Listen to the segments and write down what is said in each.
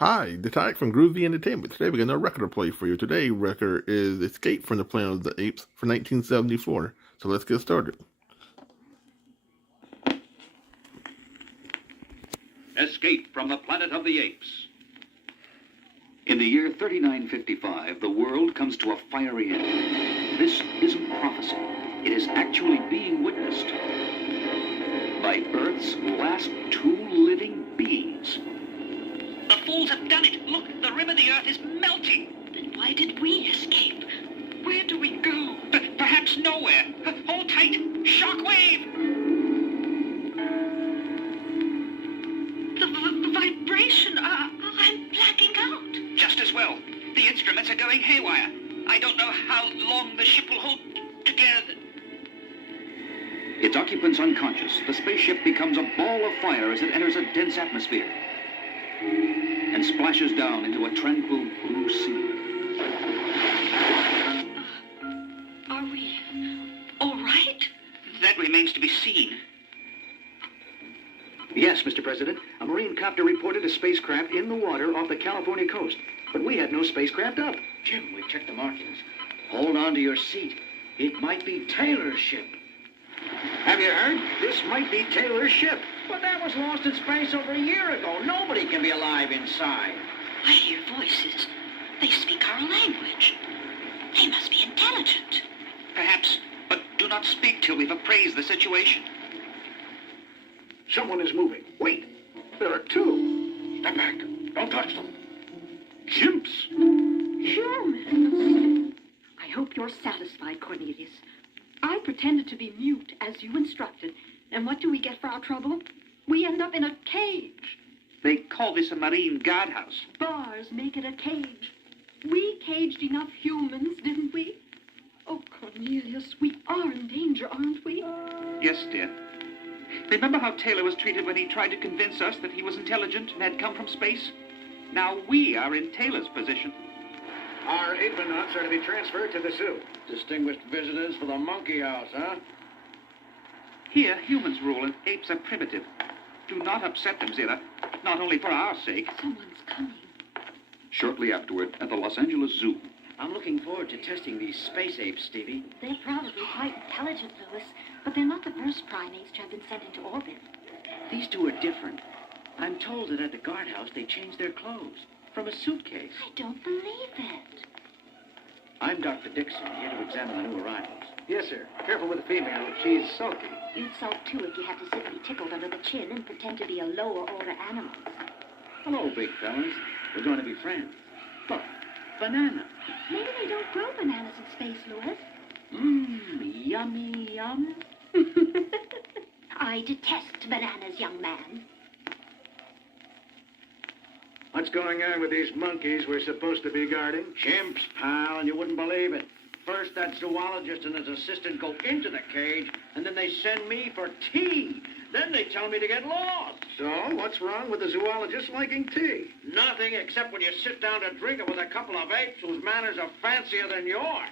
Hi, the Tide from Groovy Entertainment. Today we got another record to play for you. Today's record is Escape from the Planet of the Apes for 1974. So let's get started. Escape from the Planet of the Apes. In the year 3955, the world comes to a fiery end. This isn't prophecy. It is actually being witnessed by Earth's last two living beings. The fools have done it. Look, the rim of the Earth is melting. Then why did we escape? Where do we go? Perhaps nowhere. Hold tight. Shockwave! The vibration. I'm blacking out. Just as well. The instruments are going haywire. I don't know how long the ship will hold together. Its occupants unconscious, the spaceship becomes a ball of fire as it enters a dense atmosphere and splashes down into a tranquil blue sea. Are we all right? That remains to be seen. Yes, Mr. President. A Marine copter reported a spacecraft in the water off the California coast. But we had no spacecraft up. Jim, we checked the markings. Hold on to your seat. It might be Taylor's ship. Have you heard? This might be Taylor's ship. But that was lost in space over a year ago. Nobody can be alive inside. I hear voices. They speak our language. They must be intelligent. Perhaps, but do not speak till we've appraised the situation. Someone is moving. Wait. There are two. Step back. Don't touch them. Chimps. Humans. I hope you're satisfied, Cornelius. I pretended to be mute as you instructed, and what do we get for our trouble? We end up in a cage. They call this a marine guardhouse. Bars make it a cage. We caged enough humans, didn't we? Oh, Cornelius, we are in danger, aren't we? Yes, dear. Remember how Taylor was treated when he tried to convince us that he was intelligent and had come from space? Now we are in Taylor's position. Our apenauts are to be transferred to the zoo. Distinguished visitors for the monkey house, huh? Here, humans rule and apes are primitive. Do not upset them, Zira. Not only for our sake. Someone's coming. Shortly afterward, at the Los Angeles Zoo, I'm looking forward to testing these space apes, Stevie. They're probably quite intelligent, Louis, but they're not the first primates to have been sent into orbit. These two are different. I'm told that at the guardhouse they changed their clothes from a suitcase. I don't believe it. I'm Dr. Dixon, here to examine the new arrivals. Yes, sir. Careful with the female. She's sulky. You'd sulk too if you had to sit and be tickled under the chin and pretend to be a lower order animal. Hello, big fellas. We're going to be friends. Look, banana. Maybe they don't grow bananas in space, Louis. Yummy, yum. I detest bananas, young man. What's going on with these monkeys we're supposed to be guarding? Chimps, pal, and you wouldn't believe it. First, that zoologist and his assistant go into the cage, and then they send me for tea. Then they tell me to get lost. So, what's wrong with the zoologist liking tea? Nothing except when you sit down to drink it with a couple of apes whose manners are fancier than yours.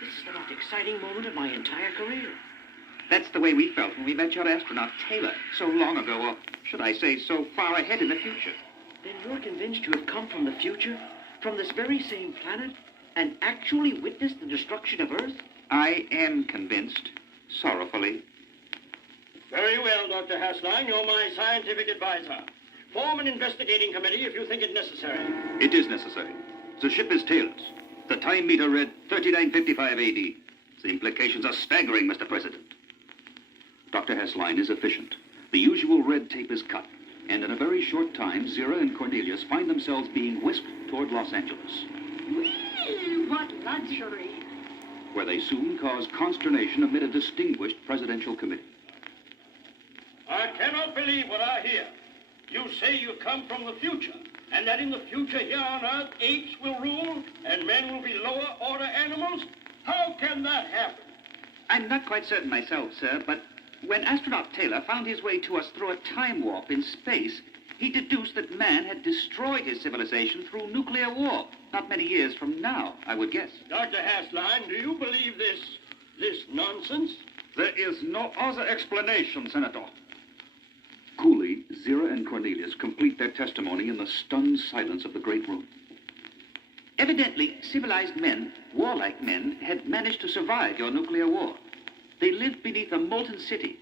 This is the most exciting moment of my entire career. That's the way we felt when we met your astronaut, Taylor, so long ago, or should I say, so far ahead in the future. Then you're convinced you have come from the future, from this very same planet, and actually witnessed the destruction of Earth? I am convinced, sorrowfully. Very well, Dr. Hasline. You're my scientific advisor. Form an investigating committee if you think it necessary. it is necessary. The ship is Taylor's. The time meter read 3955 AD. The implications are staggering, Mr. President. Dr. Hessline is efficient. The usual red tape is cut, and in a very short time, Zira and Cornelius find themselves being whisked toward Los Angeles, Whee! What luxury! where they soon cause consternation amid a distinguished presidential committee. I cannot believe what I hear. You say you come from the future, and that in the future here on Earth, apes will rule, and men will be lower order animals? How can that happen? I'm not quite certain myself, sir, but when astronaut Taylor found his way to us through a time warp in space, he deduced that man had destroyed his civilization through nuclear war. Not many years from now, I would guess. Dr. Hasline, do you believe this nonsense? There is no other explanation, Senator. Coolly, Zira and Cornelius complete their testimony in the stunned silence of the great room. Evidently, civilized men, warlike men, had managed to survive your nuclear war. They lived beneath a molten city.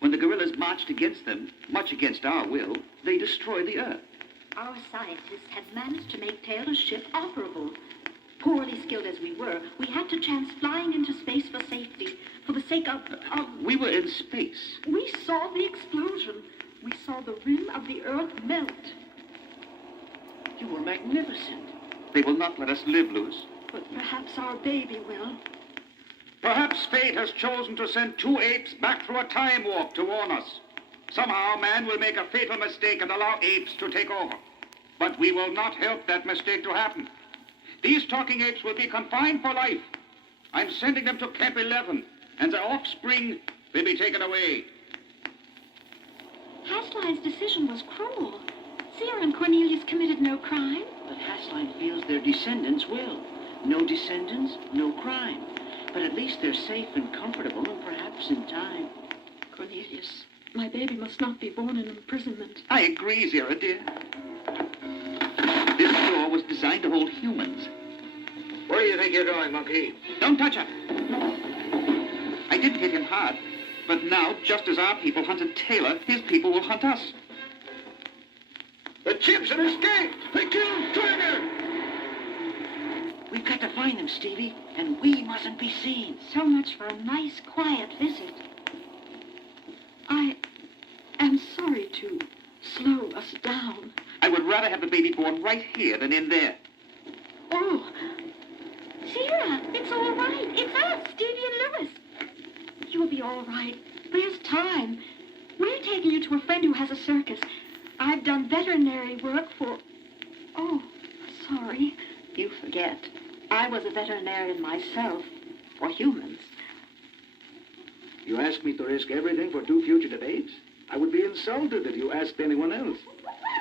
When the guerrillas marched against them, much against our will, they destroyed the Earth. Our scientists had managed to make Taylor's ship operable. Poorly skilled as we were, we had to chance flying into space for safety, for the sake of... We were in space. We saw the explosion. We saw the rim of the Earth melt. You were magnificent. They will not let us live, Louis. But perhaps our baby will. Perhaps fate has chosen to send 2 apes back through a time warp to warn us. Somehow man will make a fatal mistake and allow apes to take over. But we will not help that mistake to happen. These talking apes will be confined for life. I'm sending them to Camp 11, and their offspring will be taken away. Hasline's decision was cruel. Sierra and Cornelius committed no crime. But Hasline feels their descendants will. No descendants, no crime. But at least they're safe and comfortable, and perhaps in time. Cornelius, my baby must not be born in imprisonment. I agree, Zira, dear. This door was designed to hold humans. Where do you think you're going, monkey? Don't touch her. I didn't hit him hard. But now, just as our people hunted Taylor, his people will hunt us. The chimps have escaped! They killed Turner! We've got to find them, Stevie, and we mustn't be seen. So much for a nice, quiet visit. I am sorry to slow us down. I would rather have the baby born right here than in there. Oh, Sierra, it's all right. It's us, Stevie and Louis. You'll be all right. There's time. We're taking you to a friend who has a circus. I've done veterinary work for... Oh, sorry. You forget. I was a veterinarian myself, for humans. You asked me to risk everything for 2 fugitive apes? I would be insulted if you asked anyone else.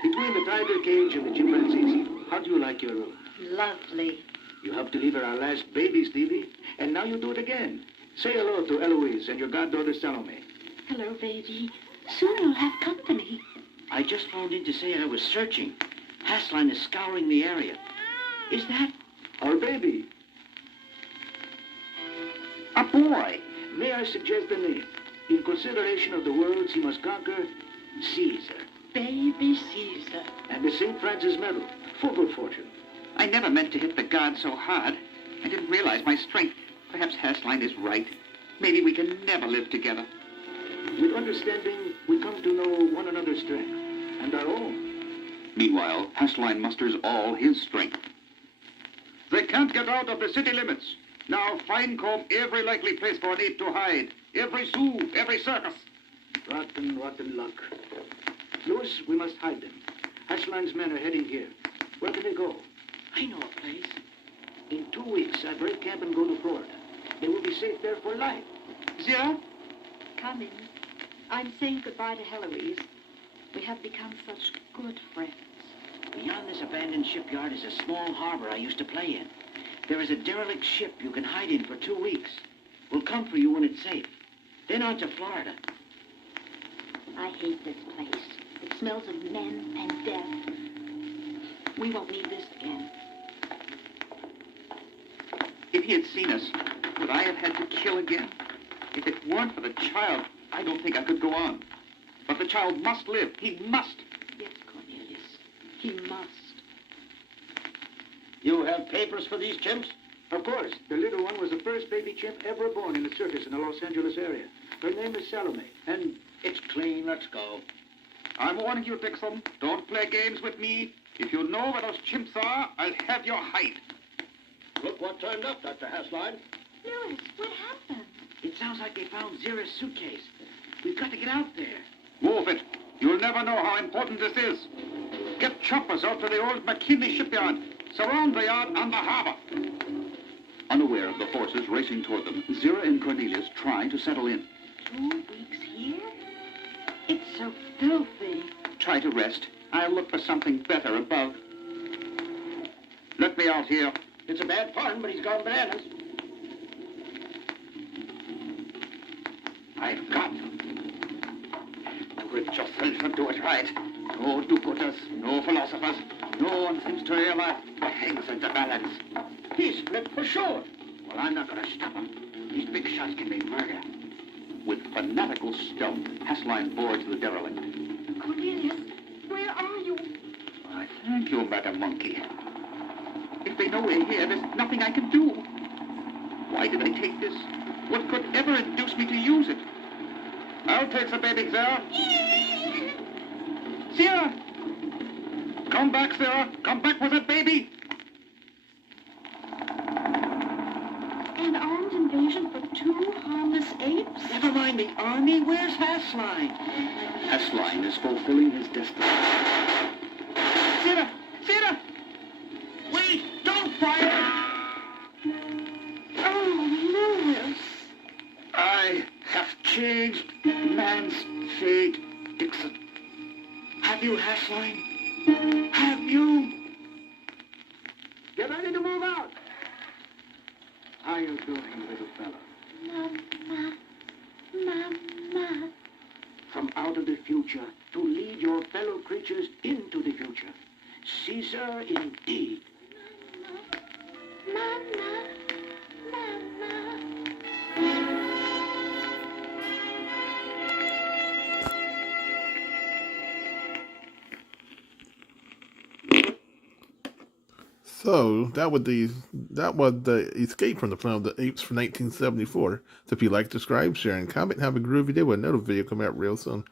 Between the tiger cage and the chimpanzees, how do you like your room? Lovely. You helped deliver our last baby, Stevie, and now you do it again. Say hello to Eloise and your goddaughter Salome. Hello, baby. Soon you'll have company. I just phoned in to say I was searching. Hasline is scouring the area. Is that... Our baby. A boy. May I suggest the name? In consideration of the worlds he must conquer, Caesar. Baby Caesar. And the St. Francis Medal, for good fortune. I never meant to hit the guard so hard. I didn't realize my strength. Perhaps Hasline is right. Maybe we can never live together. With understanding, we come to know one another's strength, and our own. Meanwhile, Hasline musters all his strength. They can't get out of the city limits. Now fine-comb every likely place for an ape to hide. Every zoo, every circus. Rotten, rotten luck. Louis, we must hide them. Hasline's men are heading here. Where can they go? I know a place. In 2 weeks, I break camp and go to Florida. They will be safe there for life. Zira? Come in. I'm saying goodbye to Heloise. We have become such good friends. Beyond this abandoned shipyard is a small harbor I used to play in. There is a derelict ship you can hide in for 2 weeks. We'll come for you when it's safe. Then on to Florida. I hate this place. It smells of men and death. We won't need this again. If he had seen us, would I have had to kill again? If it weren't for the child, I don't think I could go on. But the child must live. He must. Yes, Cornelius. He must. You have papers for these chimps? Of course. The little one was the first baby chimp ever born in a circus in the Los Angeles area. Her name is Salome, and It's clean. Let's go. I'm warning you, Dixon. Don't play games with me. If you know where those chimps are, I'll have your hide. Look what turned up, Dr. Hasline. Louis, what happened? It sounds like they found Zira's suitcase. We've got to get out there. Move it. You'll never know how important this is. Get choppers out to the old McKinley shipyard. Surround the yard and the harbor. Unaware of the forces racing toward them, Zira and Cornelius try to settle in. 2 weeks here? It's so filthy. Try to rest. I'll look for something better above. Let me out here. It's a bad pun, but he's gone bananas. I've got them. Grip yourself and do it right. No do-gooders, no philosophers. No one seems to realize what hangs into balance. He's flipped for sure. Well, I'm not going to stop him. These big shots can mean murder. With fanatical stealth, Hassline boards the derelict. Cornelius, where are you? Why, thank you, Madam Monkey. If they know we're here, there's nothing I can do. Why did I take this? What could ever induce me to use it? I'll take the baby, Sarah. Sarah! Come back, Sarah. Come back with that baby. An armed invasion for 2 harmless apes? Never mind the army. Where's Hassline? Hassline is fulfilling his destiny. Sarah! Sarah! Wait! Don't fire! Oh, Lewis. I have changed man's fate, Dixon. Have you, Hassline? Have you? Get ready to move out. How are you doing, little fella? Mama. Mama. From out of the future to lead your fellow creatures into the future. Caesar indeed. Mama. Mama. So that was the Escape from the Planet of the Apes from 1974. So if you like, subscribe, share, and comment, have a groovy day with another video coming out real soon.